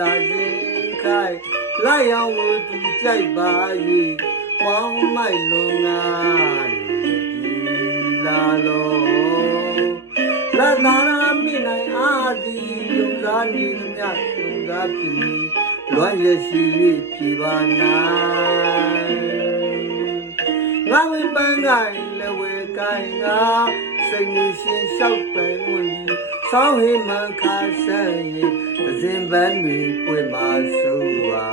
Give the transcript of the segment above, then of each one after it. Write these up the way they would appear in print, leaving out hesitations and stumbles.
သာရင်ခိုင်လိုက်အောင်ကိုသူကြိုက်ပါ၍ပေါင်းမိုက်လွန်ငါဒီလာလို့လာသာရမိနိုင်အားသည်ယုံသားနေသမျှယုံသားဖြစ်မည်လွမ်းရရှိ၍ဖြေပါနိုင်ငါဝင်ပန်းကိုင်လည်းဝဲကိုင်ငါစိတ်နေရှင်လျှောက်ပယ်ဝင်ပြီးဆောင်းဟိမခါဆန်းရင်သဇင်ပန်းတွေပွင့်ပါဆိုပါ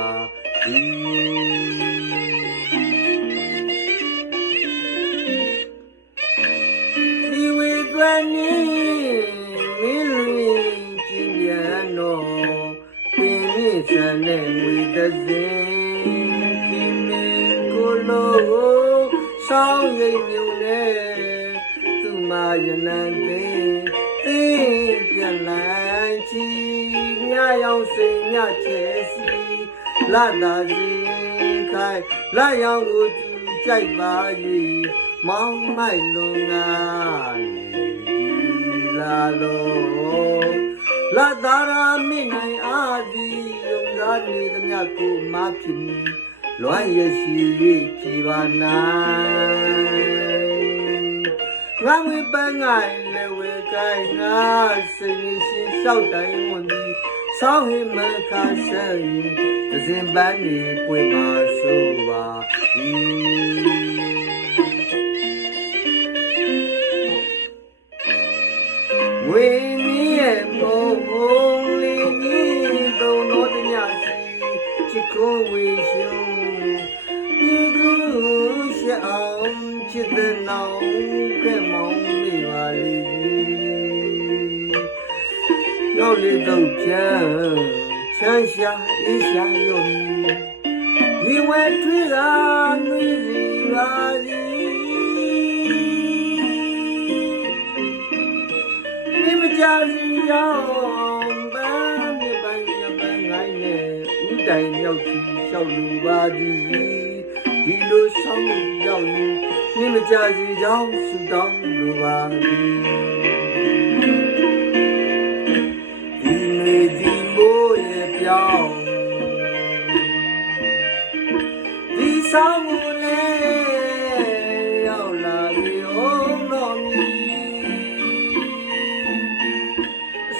ဒီဝေတွင်နေမင်းလွင်ကြည်ပြန်တော့ပင်မြင့်ဆန်တဲ့ငွေသဇင်ခင်မင်းကိုလို့ဆောင်းရိပ်မြုံနဲ့သူမရနံကင်းသိပြန်လိုက်ချီညရောက်စိတ်ညချဲစီလာသာစီခိုင်လာရောက်ကိုသူကြိုက်ပါ၍မောင်းမိုက်လွန်ငါလာလို့လာသာရမိနိုင်အားသည်ယုံသားနေသမျှကိုမဖြစ်မီလွမ်းရရှိ၍ဖြေပါနိုင်ငါဝေပန်းငိုင်လည်းဝေကိုင်ငါစိတ်ရှင်လျှောက်တိုင်းဝန်သည်ဆောင်းဟိမခါဆန်းရင်သဇင်ပန်းနေပွင့်ပါဆိုပါဝေနီးရဲ့ဘုံဘုံလေးကြီးသုံးတော်တညစီချစ်ခွန်ဝေရှုံဒီကူရှအောင်ချစ်တဲ့နောင်ကဲမောင်မိပါလိရောက်လေတော့ချမ်းရှာအေးရှာရုံဒီဝဲထွေးတာနှွေးစီပါသည်ဒီမကြစီရောက်ပန်းမြပန်းရပန်းငိုင်းနဲ့ဥတိုင်မြောက်ချီလျှောက်လူပါသည်ဒီလိုဆောင်ရောက်ရင်ဒီမကြစီကြောင်းဆူတောင်းလူပါသည်ဒီမိုးရဲ့ပြောင်းဒီဆောင်မူလဲရောက်လာပြီဟုတ်တော်မီ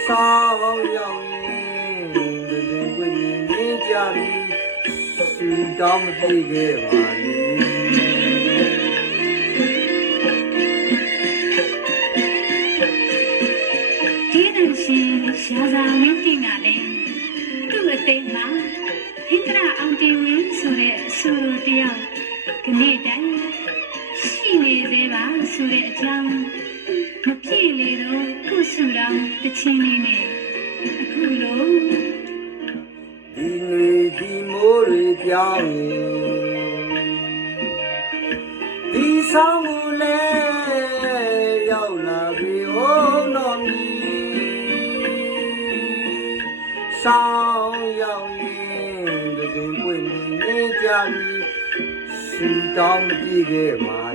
ဆောင်ရောက်ရင်ဒီကွင်းမြင်ကြပြီစူတောင်းမပြေခဲ့ပါလေရှားစားမင်းတင်ကလည်းသူ့အသိမှာဟင်္ဒရာအောင်တင်ဝင်းဆိုတဲ့အဆိုလိုတယောက်ဒီနေ့တိုင်းရှိနေသေးပါဆိုတဲ့အကြောင်းမပြည့်လေတော့ခုစုတော်တချင်းလေးနဲ့အခုလိုဒီနေဒီမိုးတွေပြောင်းရင်ဒီဆောင်မူလဲရောက်လာပြီဟုတ်တော်မီဆောင်ရောက်ရင်ဒီပွင့်နေကြပြီစူတောင်းမကြည့်ခဲ့ပါ